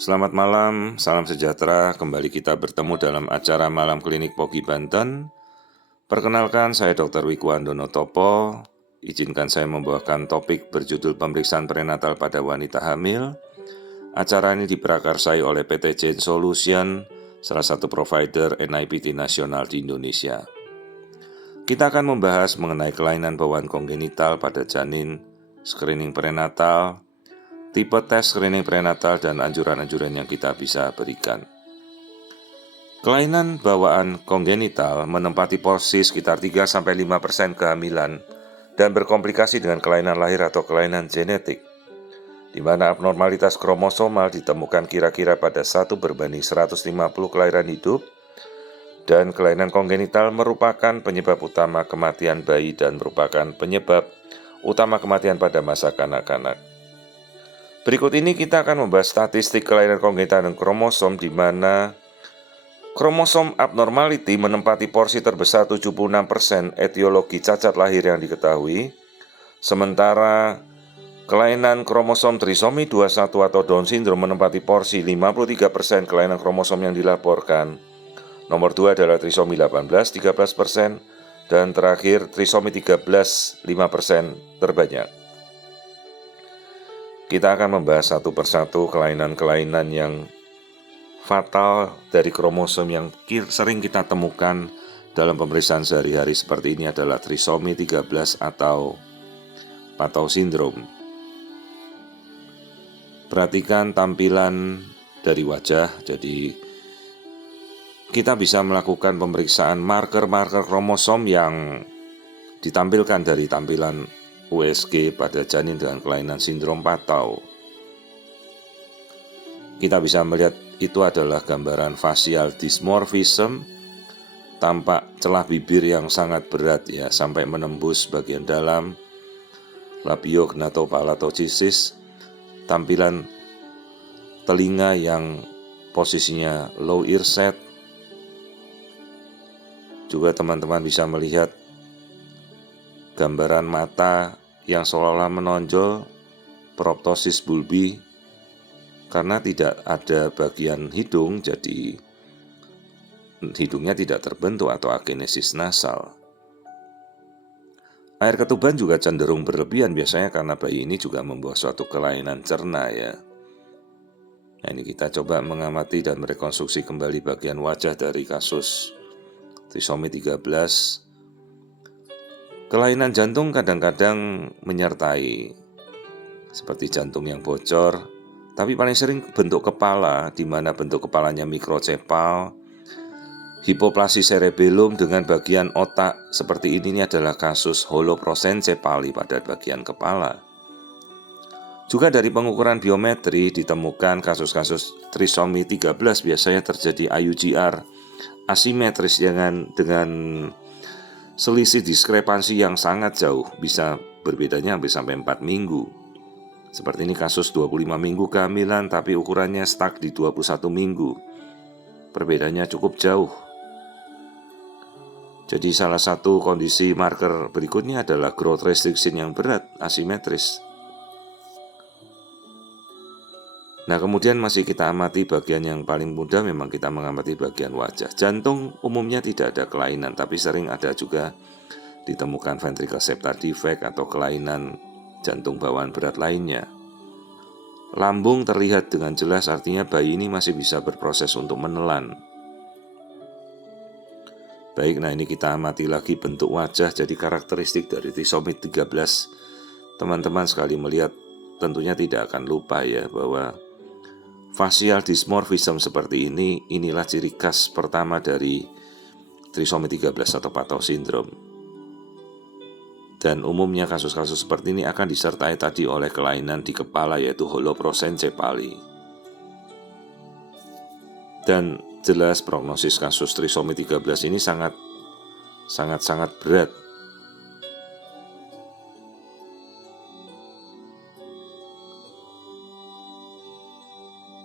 Selamat malam, salam sejahtera. Kembali kita bertemu dalam acara Malam Klinik Pogi Banten. Perkenalkan, saya Dr. Wikuandono Topo. Izinkan saya membawakan topik berjudul pemeriksaan prenatal pada wanita hamil. Acara ini diprakarsai oleh PT Chain Solution, salah satu provider NIPT nasional di Indonesia. Kita akan membahas mengenai kelainan bawaan kongenital pada janin, screening prenatal, tipe tes screening prenatal, dan anjuran-anjuran yang kita bisa berikan. Kelainan bawaan kongenital menempati porsi sekitar 3-5% kehamilan dan berkomplikasi dengan kelainan lahir atau kelainan genetik, di mana abnormalitas kromosomal ditemukan kira-kira pada 1:150 kelahiran hidup, dan kelainan kongenital merupakan penyebab utama kematian bayi dan merupakan penyebab utama kematian pada masa kanak-kanak. Berikut ini kita akan membahas statistik kelainan kongenital dan kromosom, di mana kromosom abnormality menempati porsi terbesar 76% etiologi cacat lahir yang diketahui, sementara kelainan kromosom trisomi 21 atau Down syndrome menempati porsi 53% kelainan kromosom yang dilaporkan. Nomor 2 adalah trisomi 18, 13%, dan terakhir trisomi 13, 5% terbanyak. Kita akan membahas satu persatu kelainan-kelainan yang fatal dari kromosom yang sering kita temukan dalam pemeriksaan sehari-hari seperti ini adalah trisomi 13 atau Patau syndrome. Perhatikan tampilan dari wajah, jadi kita bisa melakukan pemeriksaan marker-marker kromosom yang ditampilkan dari tampilan USG pada janin dengan kelainan sindrom Patau. Kita bisa melihat itu adalah gambaran facial dysmorphism, tampak celah bibir yang sangat berat ya, sampai menembus bagian dalam, labiognathopalatocystis, tampilan telinga yang posisinya low ear set. Juga teman-teman bisa melihat gambaran mata yang seolah-olah menonjol, proptosis bulbi, karena tidak ada bagian hidung, jadi hidungnya tidak terbentuk atau agenesis nasal. Air ketuban juga cenderung berlebihan biasanya karena bayi ini juga membawa suatu kelainan cerna ya. Nah, ini kita coba mengamati dan merekonstruksi kembali bagian wajah dari kasus trisomi 13. Kelainan jantung kadang-kadang menyertai, seperti jantung yang bocor, tapi paling sering bentuk kepala, di mana bentuk kepalanya mikrocepal, hipoplasia cerebellum dengan bagian otak seperti ini adalah kasus holoprosencephaly pada bagian kepala. Juga dari pengukuran biometri ditemukan kasus-kasus trisomi 13 biasanya terjadi IUGR asimetris dengan selisih diskrepansi yang sangat jauh, bisa berbedanya hampir sampai 4 minggu. Seperti ini kasus 25 minggu kehamilan tapi ukurannya stuck di 21 minggu. Perbedaannya cukup jauh. Jadi salah satu kondisi marker berikutnya adalah growth restriction yang berat, asimetris. Nah, kemudian masih kita amati bagian yang paling mudah, memang kita mengamati bagian wajah. Jantung umumnya tidak ada kelainan, tapi sering ada juga ditemukan ventricle septal defect atau kelainan jantung bawaan berat lainnya. Lambung terlihat dengan jelas, artinya bayi ini masih bisa berproses untuk menelan. Baik, nah ini kita amati lagi bentuk wajah, jadi karakteristik dari trisomi 13. Teman-teman sekali melihat tentunya tidak akan lupa ya bahwa facial dysmorphism seperti ini, inilah ciri khas pertama dari trisomi 13 atau Patau syndrome. Dan umumnya kasus-kasus seperti ini akan disertai tadi oleh kelainan di kepala, yaitu holoprosencephaly. Dan jelas prognosis kasus trisomi 13 ini sangat berat.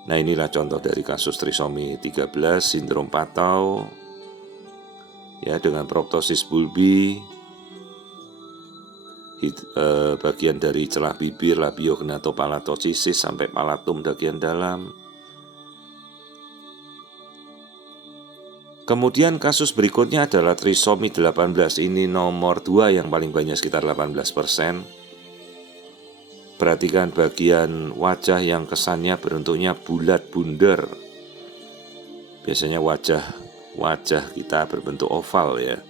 Nah, inilah contoh dari kasus trisomi 13 sindrom Patau ya, dengan proptosis bulbi, bagian dari celah bibir labiognathopalatocystis sampai palatum bagian dalam, Kemudian kasus berikutnya adalah trisomi 18, ini nomor 2 yang paling banyak sekitar 18%. Perhatikan bagian wajah yang kesannya bentuknya bulat bundar. Biasanya wajah kita berbentuk oval ya.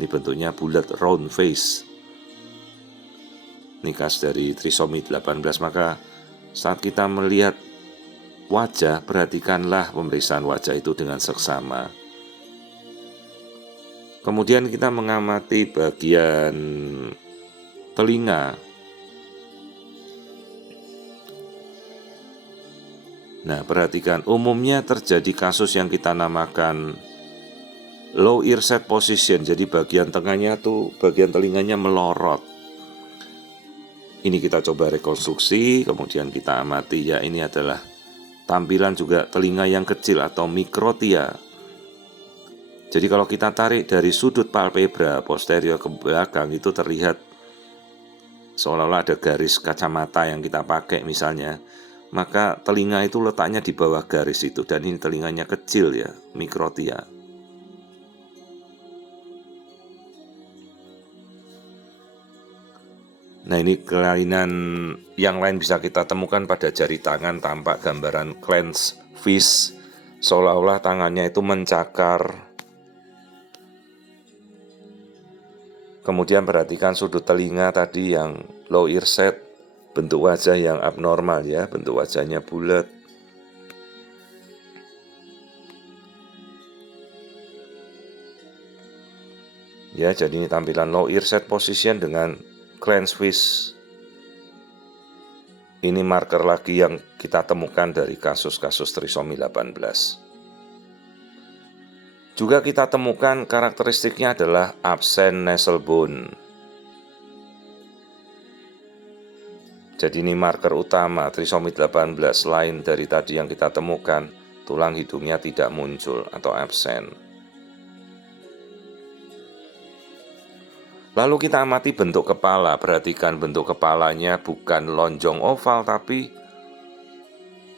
Ini bentuknya bulat, round face. Ini khas dari trisomi 18, maka saat kita melihat wajah, perhatikanlah pemeriksaan wajah itu dengan seksama. Kemudian kita mengamati bagian telinga. Nah, perhatikan, umumnya terjadi kasus yang kita namakan low ear set position. Jadi bagian tengahnya tuh, bagian telinganya melorot. Ini kita coba rekonstruksi, kemudian kita amati ya, ini adalah tampilan juga telinga yang kecil atau mikrotia. Jadi kalau kita tarik dari sudut palpebra posterior ke belakang, itu terlihat seolah-olah ada garis kacamata yang kita pakai misalnya. Maka telinga itu letaknya di bawah garis itu, dan ini telinganya kecil ya, mikrotia. Nah, ini kelainan yang lain bisa kita temukan pada jari tangan, tampak gambaran clenched fist, seolah-olah tangannya itu mencakar. Kemudian perhatikan sudut telinga tadi yang low ear set, bentuk wajah yang abnormal ya, bentuk wajahnya bulat. Ya, jadi ini tampilan low ear set position dengan clenched fist. Ini marker lagi yang kita temukan dari kasus-kasus trisomi 18. Juga kita temukan karakteristiknya adalah absent nasal bone. Jadi ini marker utama trisomi 18, lain dari tadi yang kita temukan, tulang hidungnya tidak muncul atau absen. Lalu kita amati bentuk kepala. Perhatikan bentuk kepalanya bukan lonjong oval, tapi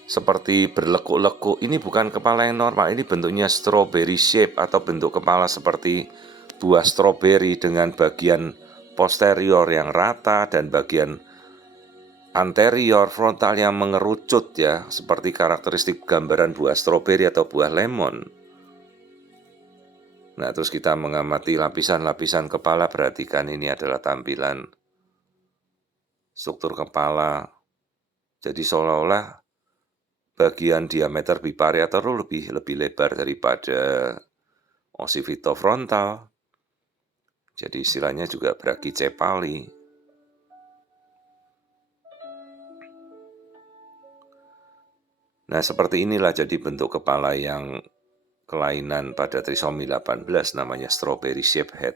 seperti berlekuk-lekuk. Ini bukan kepala yang normal, ini bentuknya strawberry shape atau bentuk kepala seperti buah stroberi dengan bagian posterior yang rata dan bagian anterior frontal yang mengerucut ya, seperti karakteristik gambaran buah stroberi atau buah lemon. Nah, terus kita mengamati lapisan-lapisan kepala. Perhatikan, ini adalah tampilan struktur kepala. Jadi seolah-olah bagian diameter bipariator lebih lebar daripada occipitofrontal. Jadi istilahnya juga brachycephaly. Nah, seperti inilah jadi bentuk kepala yang kelainan pada trisomi 18, namanya strawberry shape head.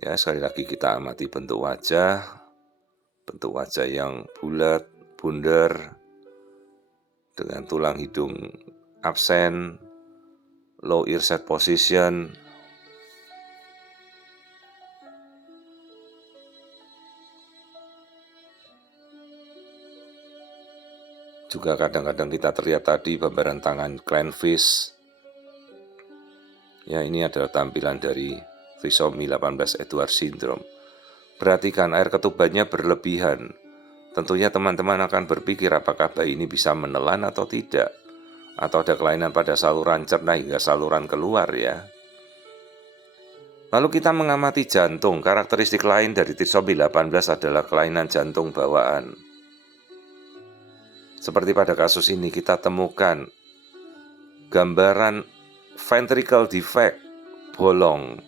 Ya, sekali lagi kita amati bentuk wajah yang bulat, bundar, dengan tulang hidung absen, low ear set position. Juga kadang-kadang kita terlihat tadi gambaran tangan clenched fist. Ya, ini adalah tampilan dari trisomi 18 Edwards syndrome. Perhatikan, air ketubannya berlebihan. Tentunya teman-teman akan berpikir apakah bayi ini bisa menelan atau tidak, atau ada kelainan pada saluran cerna hingga saluran keluar ya. Lalu kita mengamati jantung. Karakteristik lain dari trisomi 18 adalah kelainan jantung bawaan. Seperti pada kasus ini kita temukan gambaran ventricle defect, bolong.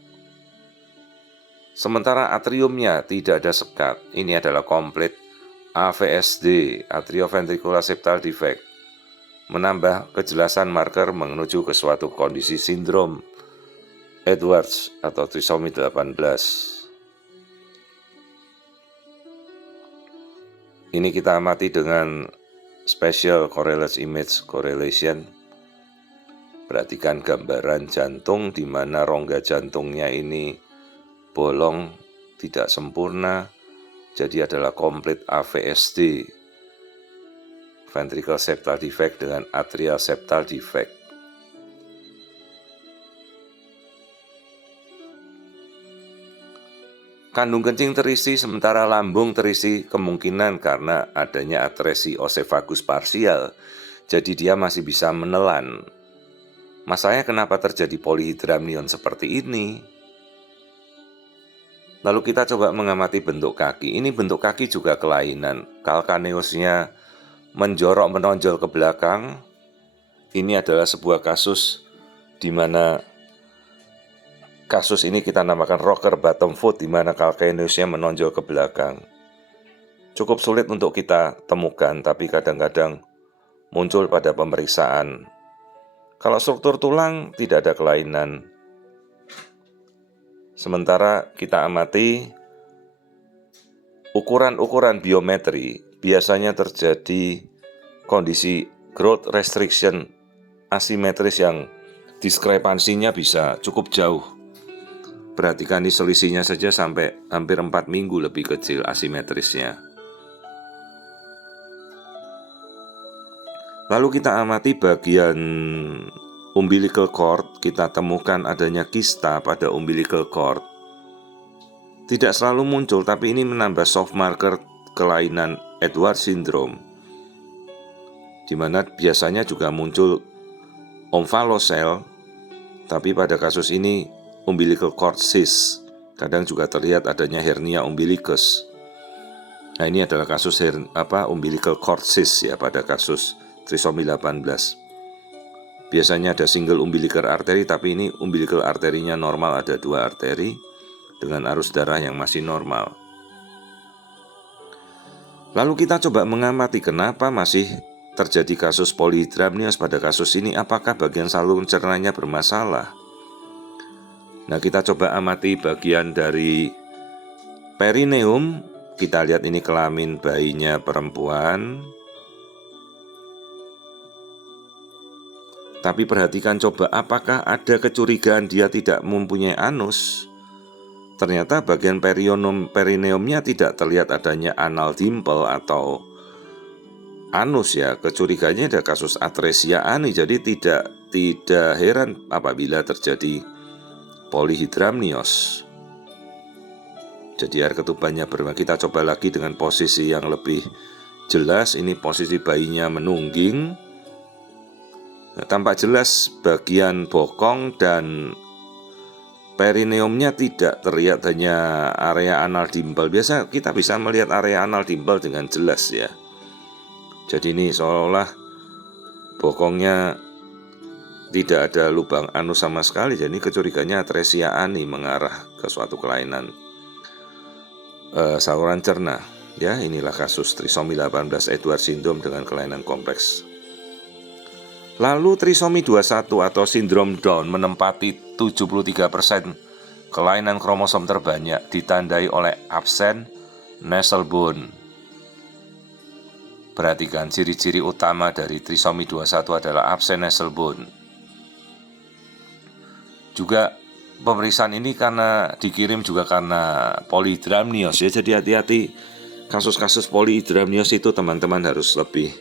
Sementara atriumnya tidak ada sekat. Ini adalah komplit AVSD, atrioventricular septal defect. Menambah kejelasan marker menuju ke suatu kondisi sindrom Edwards atau trisomi 18. Ini kita amati dengan Spatial Correlates Image Correlation. Perhatikan gambaran jantung di mana rongga jantungnya ini bolong, tidak sempurna, jadi adalah komplit AVSD, ventricle septal defect dengan atrial septal defect. Kandung kencing terisi sementara lambung terisi kemungkinan karena adanya atresi oesophagus parsial, jadi dia masih bisa menelan. Masalahnya kenapa terjadi polyhydramnion seperti ini? Lalu kita coba mengamati bentuk kaki. Ini bentuk kaki juga kelainan. Calcaneusnya menonjol ke belakang. Ini adalah sebuah kasus di mana kasus ini kita namakan rocker bottom foot, di mana calcaneusnya menonjol ke belakang. Cukup sulit untuk kita temukan, tapi kadang-kadang muncul pada pemeriksaan. Kalau struktur tulang tidak ada kelainan. Sementara kita amati ukuran-ukuran biometri, biasanya terjadi kondisi growth restriction asimetris yang diskrepansinya bisa cukup jauh. Perhatikan di selisihnya saja sampai hampir 4 minggu lebih kecil asimetrisnya. Lalu kita amati bagian umbilical cord, kita temukan adanya kista pada umbilical cord. Tidak selalu muncul, tapi ini menambah soft marker kelainan Edwards syndrome, di mana biasanya juga muncul omphalocele, tapi pada kasus ini umbilical cord cyst. Kadang juga terlihat adanya hernia umbilicus. Nah, ini adalah kasus umbilical cord cyst ya pada kasus trisomi 18. Biasanya ada single umbilical artery, tapi ini umbilical arterinya normal, ada 2 arteri dengan arus darah yang masih normal. Lalu kita coba mengamati kenapa masih terjadi kasus polyhydramnios pada kasus ini. Apakah bagian saluran cernanya bermasalah? Nah, kita coba amati bagian dari perineum. Kita lihat ini kelamin bayinya perempuan. Tapi perhatikan coba apakah ada kecurigaan dia tidak mempunyai anus. Ternyata bagian perineumnya tidak terlihat adanya anal dimple atau anus ya. Kecurigaannya ada kasus atresia ani, jadi tidak heran apabila terjadi polyhydramnios. Jadi air ketubannya berwarna. Kita coba lagi dengan posisi yang lebih jelas. Ini posisi bayinya menungging. Nah, tampak jelas bagian bokong dan perineumnya tidak terlihat hanya area anal dimple. Biasa kita bisa melihat area anal dimple dengan jelas ya. Jadi ini seolah-olah bokongnya tidak ada lubang anus sama sekali. Jadi kecurigaannya atresia ani mengarah ke suatu kelainan saluran cerna. Ya, inilah kasus trisomi 18 Edwards syndrome dengan kelainan kompleks. Lalu trisomi 21 atau sindrom Down menempati 73% kelainan kromosom terbanyak, ditandai oleh absen nasal bone. Perhatikan ciri-ciri utama dari trisomi 21 adalah absen nasal bone. Juga pemeriksaan ini karena dikirim juga karena polyhydramnios ya, jadi hati-hati kasus-kasus polyhydramnios itu teman-teman harus lebih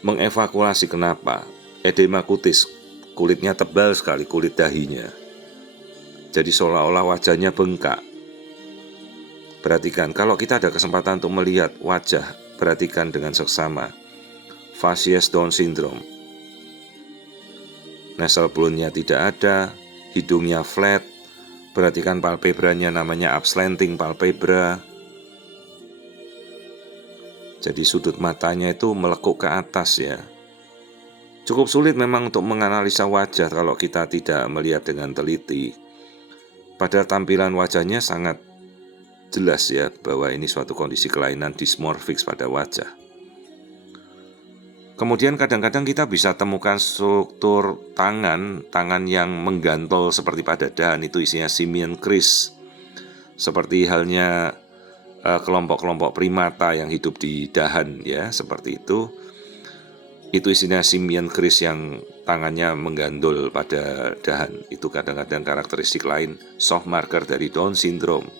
mengevaluasi kenapa. Edema kutis, kulitnya tebal sekali, kulit dahinya. Jadi seolah-olah wajahnya bengkak. Perhatikan, kalau kita ada kesempatan untuk melihat wajah, perhatikan dengan seksama. Facies Down syndrome. Nasal bone-nya tidak ada, hidungnya flat. Perhatikan palpebranya namanya upslanting palpebra. Jadi sudut matanya itu melekuk ke atas ya. Cukup sulit memang untuk menganalisa wajah kalau kita tidak melihat dengan teliti. Padahal tampilan wajahnya sangat jelas ya bahwa ini suatu kondisi kelainan dysmorphik pada wajah. Kemudian kadang-kadang kita bisa temukan struktur tangan yang menggantol seperti pada dahan, itu isinya simian crease. Seperti halnya kelompok-kelompok primata yang hidup di dahan ya, seperti itu. Itu isinya simian crease yang tangannya menggandol pada dahan. Itu kadang-kadang karakteristik lain soft marker dari Down syndrome.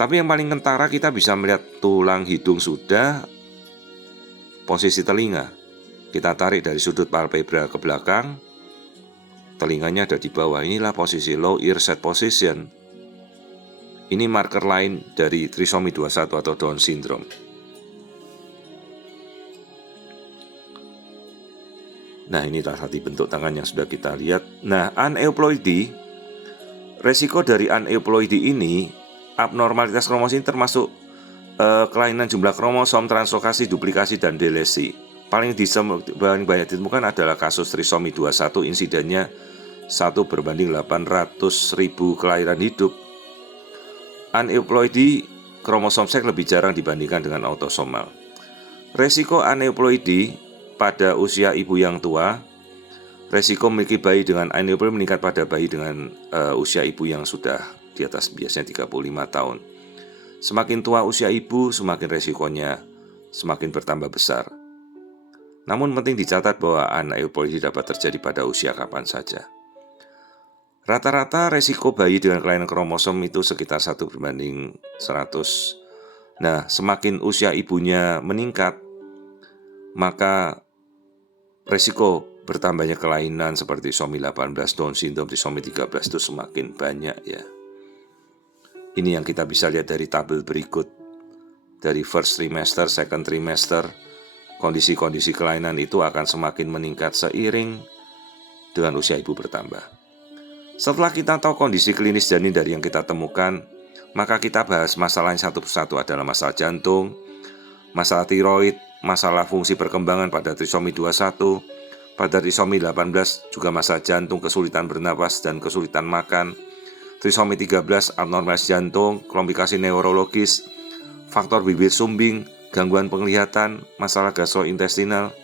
Tapi yang paling kentara kita bisa melihat tulang hidung sudah, posisi telinga. Kita tarik dari sudut palpebra ke belakang, telinganya ada di bawah. Inilah posisi low ear set position. Ini marker lain dari trisomi 21 atau Down syndrome. Nah, ini salah satu bentuk tangan yang sudah kita lihat. Nah, aneuploidi, resiko dari aneuploidi ini, abnormalitas kromosom ini termasuk kelainan jumlah kromosom, translokasi, duplikasi, dan delesi. Paling banyak ditemukan adalah kasus trisomi 21, insidennya 1/800.000 kelahiran hidup. Aneuploidi kromosom seks lebih jarang dibandingkan dengan autosomal. Resiko aneuploidi pada usia ibu yang tua, resiko memiliki bayi dengan aneuploidi meningkat pada bayi dengan usia ibu yang sudah di atas biasanya 35 tahun. Semakin tua usia ibu, semakin resikonya semakin bertambah besar. Namun penting dicatat bahwa aneuploidi dapat terjadi pada usia kapan saja. Rata-rata resiko bayi dengan kelainan kromosom itu sekitar 1/100. Nah, semakin usia ibunya meningkat, maka resiko bertambahnya kelainan seperti trisomi 18, Down syndrome, trisomi 13 itu semakin banyak ya. Ini yang kita bisa lihat dari tabel berikut. Dari first trimester, second trimester, kondisi-kondisi kelainan itu akan semakin meningkat seiring dengan usia ibu bertambah. Setelah kita tahu kondisi klinis janin dari yang kita temukan, maka kita bahas masalahnya satu persatu. Adalah masalah jantung, masalah tiroid, masalah fungsi perkembangan pada trisomi 21, pada trisomi 18 juga masalah jantung, kesulitan bernapas dan kesulitan makan, trisomi 13 abnormalitas jantung, komplikasi neurologis, faktor bibir sumbing, gangguan penglihatan, masalah gastrointestinal.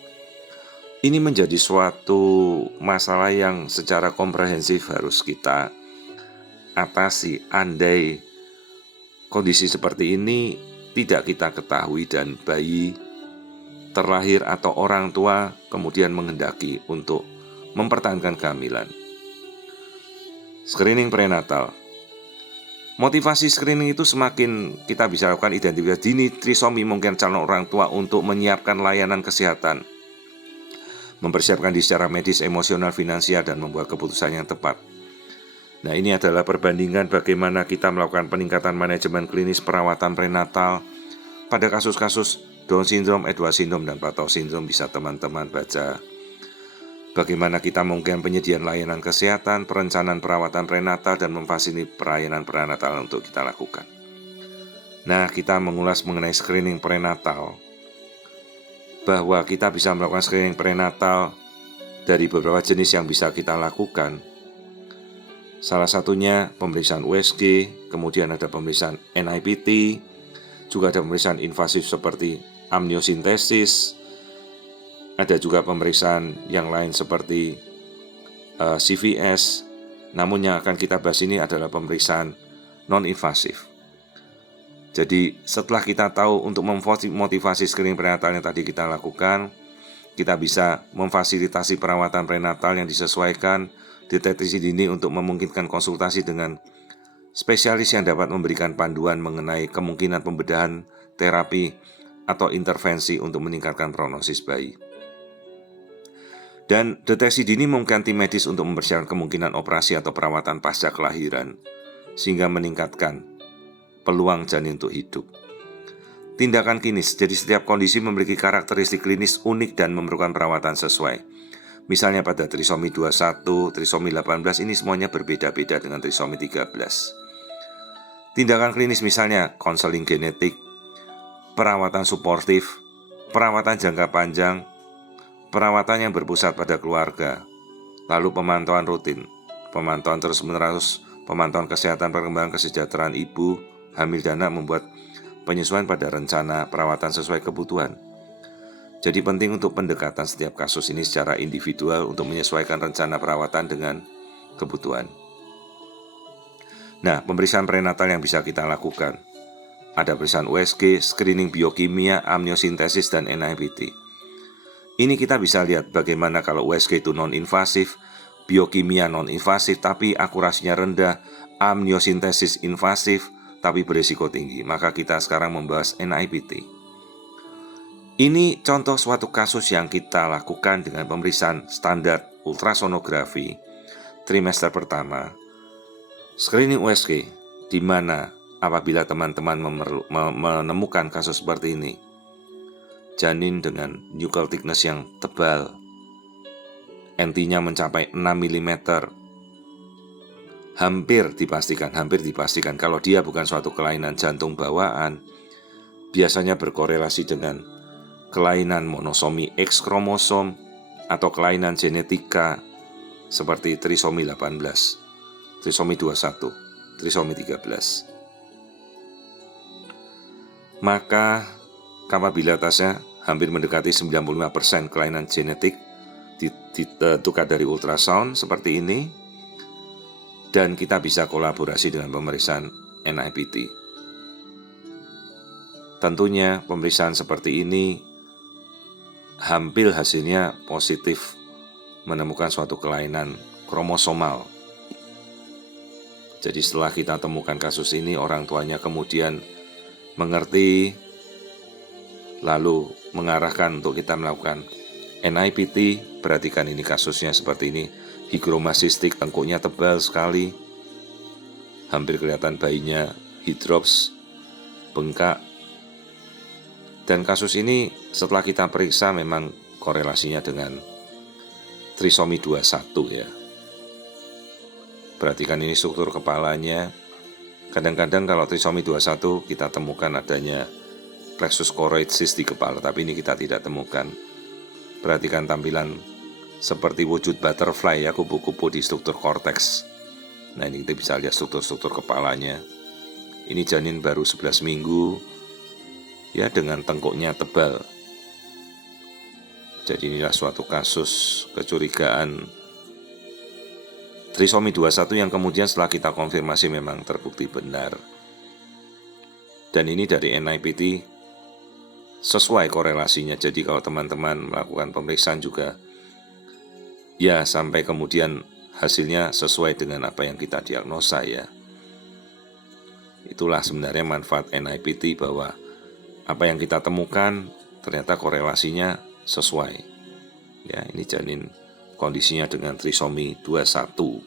Ini menjadi suatu masalah yang secara komprehensif harus kita atasi. Andai kondisi seperti ini tidak kita ketahui dan bayi terlahir atau orang tua kemudian menghendaki untuk mempertahankan kehamilan. Screening prenatal. Motivasi screening itu semakin kita bisa lakukan identifikasi dini trisomi mungkin calon orang tua untuk menyiapkan layanan kesehatan, mempersiapkan diri secara medis, emosional, finansial, dan membuat keputusan yang tepat. Nah, ini adalah perbandingan bagaimana kita melakukan peningkatan manajemen klinis perawatan prenatal pada kasus-kasus Down syndrome, Edwards syndrome, dan Patau syndrome. Bisa teman-teman baca bagaimana kita mungkin penyediaan layanan kesehatan, perencanaan perawatan prenatal, dan memfasilitasi pelayanan prenatal untuk kita lakukan. Nah, kita mengulas mengenai screening prenatal, bahwa kita bisa melakukan screening prenatal dari beberapa jenis yang bisa kita lakukan. Salah satunya pemeriksaan USG, kemudian ada pemeriksaan NIPT, juga ada pemeriksaan invasif seperti amniosintesis, ada juga pemeriksaan yang lain seperti CVS. Namun yang akan kita bahas ini adalah pemeriksaan non-invasif. Jadi setelah kita tahu untuk memotivasi screening prenatal yang tadi kita lakukan, kita bisa memfasilitasi perawatan prenatal yang disesuaikan, deteksi dini untuk memungkinkan konsultasi dengan spesialis yang dapat memberikan panduan mengenai kemungkinan pembedahan, terapi, atau intervensi untuk meningkatkan prognosis bayi. Dan deteksi dini memungkinkan tim medis untuk mempersiapkan kemungkinan operasi atau perawatan pasca kelahiran, sehingga meningkatkan peluang janin untuk hidup. Tindakan klinis, jadi setiap kondisi memiliki karakteristik klinis unik dan memerlukan perawatan sesuai. Misalnya pada trisomi 21, trisomi 18 ini semuanya berbeda-beda dengan trisomi 13. Tindakan klinis misalnya konseling genetik, perawatan suportif, perawatan jangka panjang, perawatan yang berpusat pada keluarga, lalu pemantauan rutin, pemantauan terus-menerus, pemantauan kesehatan perkembangan kesejahteraan ibu, hamil dan anak, membuat penyesuaian pada rencana perawatan sesuai kebutuhan. Jadi penting untuk pendekatan setiap kasus ini secara individual untuk menyesuaikan rencana perawatan dengan kebutuhan. Nah, pemeriksaan prenatal yang bisa kita lakukan. Ada pemeriksaan USG, screening biokimia, amniosintesis, dan NIPT. Ini kita bisa lihat bagaimana kalau USG itu non-invasif, biokimia non-invasif tapi akurasinya rendah, amniosintesis invasif tapi berisiko tinggi. Maka kita sekarang membahas NIPT. Ini contoh suatu kasus yang kita lakukan dengan pemeriksaan standar ultrasonografi trimester pertama, screening USG, di mana apabila teman-teman menemukan kasus seperti ini, janin dengan nuchal thickness yang tebal, NT-nya mencapai 6 mm, hampir dipastikan kalau dia bukan suatu kelainan jantung bawaan, biasanya berkorelasi dengan kelainan monosomi X kromosom atau kelainan genetika seperti trisomi 18, trisomi 21, trisomi 13. Maka kapabilitasnya hampir mendekati 95% kelainan genetik ditentukan dari ultrasound seperti ini, dan kita bisa kolaborasi dengan pemeriksaan NIPT. Tentunya pemeriksaan seperti ini hampir hasilnya positif menemukan suatu kelainan kromosomal. Jadi setelah kita temukan kasus ini, orang tuanya kemudian mengerti, lalu mengarahkan untuk kita melakukan NIPT. Perhatikan ini kasusnya seperti ini, higroma sistik, tengkuknya tebal sekali, hampir kelihatan bayinya hidrops, bengkak. Dan kasus ini setelah kita periksa memang korelasinya dengan trisomi 21 ya. Perhatikan ini struktur kepalanya. Kadang-kadang kalau trisomi 21 kita temukan adanya plexus choroid cyst di kepala, tapi ini kita tidak temukan. Perhatikan tampilan seperti wujud butterfly ya, kupu-kupu di struktur korteks. Nah, ini kita bisa lihat struktur-struktur kepalanya. Ini janin baru 11 minggu ya, dengan tengkuknya tebal. Jadi inilah suatu kasus kecurigaan trisomi 21 yang kemudian setelah kita konfirmasi memang terbukti benar. Dan ini dari NIPT sesuai korelasinya. Jadi kalau teman-teman melakukan pemeriksaan juga ya sampai kemudian hasilnya sesuai dengan apa yang kita diagnosa ya. Itulah sebenarnya manfaat NIPT, bahwa apa yang kita temukan ternyata korelasinya sesuai. Ya, ini janin kondisinya dengan trisomi 21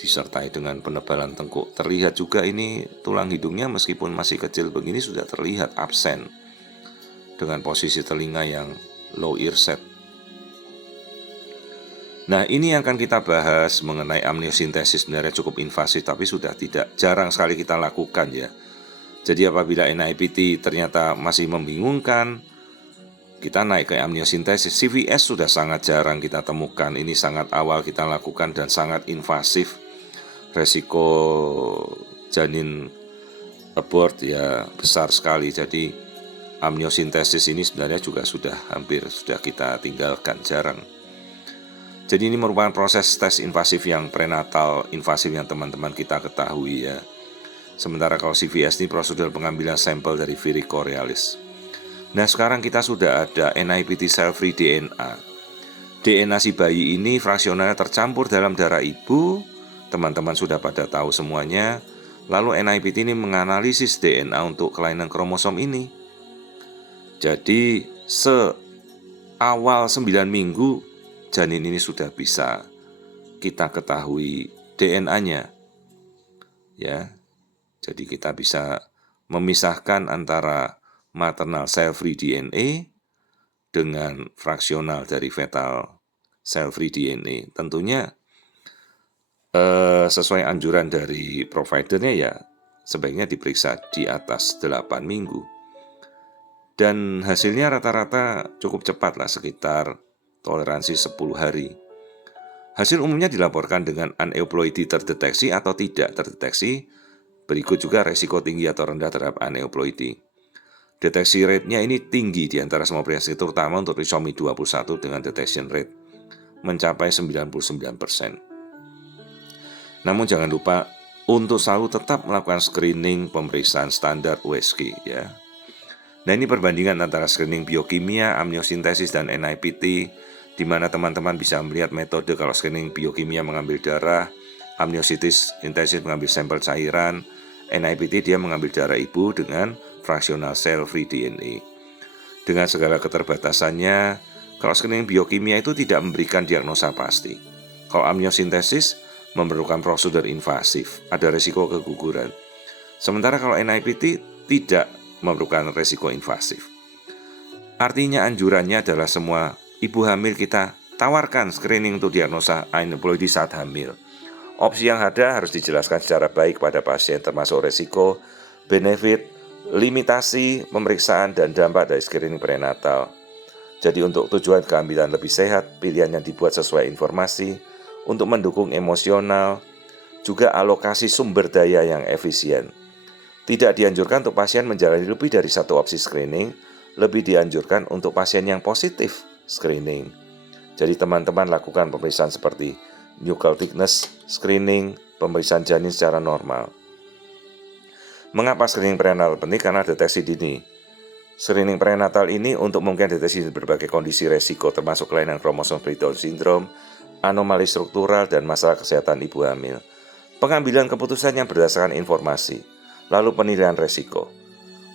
disertai dengan penebalan tengkuk. Terlihat juga ini tulang hidungnya meskipun masih kecil begini sudah terlihat absen dengan posisi telinga yang low ear set. Nah, ini yang akan kita bahas mengenai amniosintesis. Sebenarnya cukup invasif tapi sudah jarang sekali kita lakukan ya. Jadi apabila NIPT ternyata masih membingungkan, kita naik ke amniosintesis. CVS sudah sangat jarang kita temukan. Ini sangat awal kita lakukan dan sangat invasif. Resiko janin abort ya besar sekali. Jadi amniosintesis ini sebenarnya juga sudah kita tinggalkan, jarang. Jadi ini merupakan proses tes invasif yang prenatal invasif yang teman-teman kita ketahui ya. Sementara kalau CVS ini prosedur pengambilan sampel dari viri choriolis. Nah, sekarang kita sudah ada NIPT cell-free DNA. DNA si bayi ini fraksionalnya tercampur dalam darah ibu. Teman-teman sudah pada tahu semuanya. Lalu NIPT ini menganalisis DNA untuk kelainan kromosom ini. Jadi seawal 9 minggu janin ini sudah bisa kita ketahui DNA-nya. Ya. Jadi kita bisa memisahkan antara maternal cell-free DNA dengan fraksional dari fetal cell-free DNA. Tentunya sesuai anjuran dari providernya ya sebaiknya diperiksa di atas 8 minggu. Dan hasilnya rata-rata cukup cepat lah, sekitar toleransi 10 hari. Hasil umumnya dilaporkan dengan aneuploidy terdeteksi atau tidak terdeteksi. Berikut juga resiko tinggi atau rendah terhadap aneuploidy. Deteksi rate-nya ini tinggi di antara semua variasi, terutama untuk trisomi 21 dengan detection rate mencapai 99%. Namun jangan lupa untuk selalu tetap melakukan screening pemeriksaan standar USG ya. Nah, ini perbandingan antara screening biokimia, amniosintesis dan NIPT, di mana teman-teman bisa melihat metode kalau screening biokimia mengambil darah, amniosintesis mengambil sampel cairan, NIPT dia mengambil darah ibu dengan fractional cell-free DNA. Dengan segala keterbatasannya, kalau screening biokimia itu tidak memberikan diagnosa pasti. Kalau amniosintesis memerlukan prosedur invasif, ada risiko keguguran. Sementara kalau NIPT tidak memerlukan risiko invasif. Artinya anjurannya adalah semua ibu hamil kita tawarkan screening untuk diagnosa aneuploidi saat hamil. Opsi yang ada harus dijelaskan secara baik pada pasien termasuk risiko, benefit, limitasi, pemeriksaan, dan dampak dari screening prenatal. Jadi untuk tujuan kehamilan lebih sehat, pilihan yang dibuat sesuai informasi, untuk mendukung emosional, juga alokasi sumber daya yang efisien. Tidak dianjurkan untuk pasien menjalani lebih dari satu opsi screening, lebih dianjurkan untuk pasien yang positif screening. Jadi teman-teman lakukan pemeriksaan seperti nuchal thickness screening, pemeriksaan janin secara normal. Mengapa screening prenatal penting? Karena deteksi dini. Screening prenatal ini untuk mungkin deteksi berbagai kondisi resiko termasuk kelainan kromosom Down syndrome, anomali struktural, dan masalah kesehatan ibu hamil. Pengambilan keputusan yang berdasarkan informasi, lalu penilaian resiko.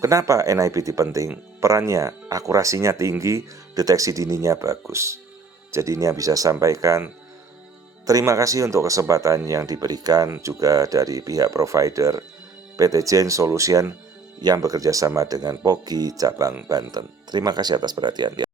Kenapa NIPT penting? Perannya, akurasinya tinggi, deteksi dininya bagus. Jadi ini yang bisa sampaikan. Terima kasih untuk kesempatan yang diberikan juga dari pihak provider PT Jain Solution yang bekerja sama dengan POGI Cabang Banten. Terima kasih atas perhatiannya.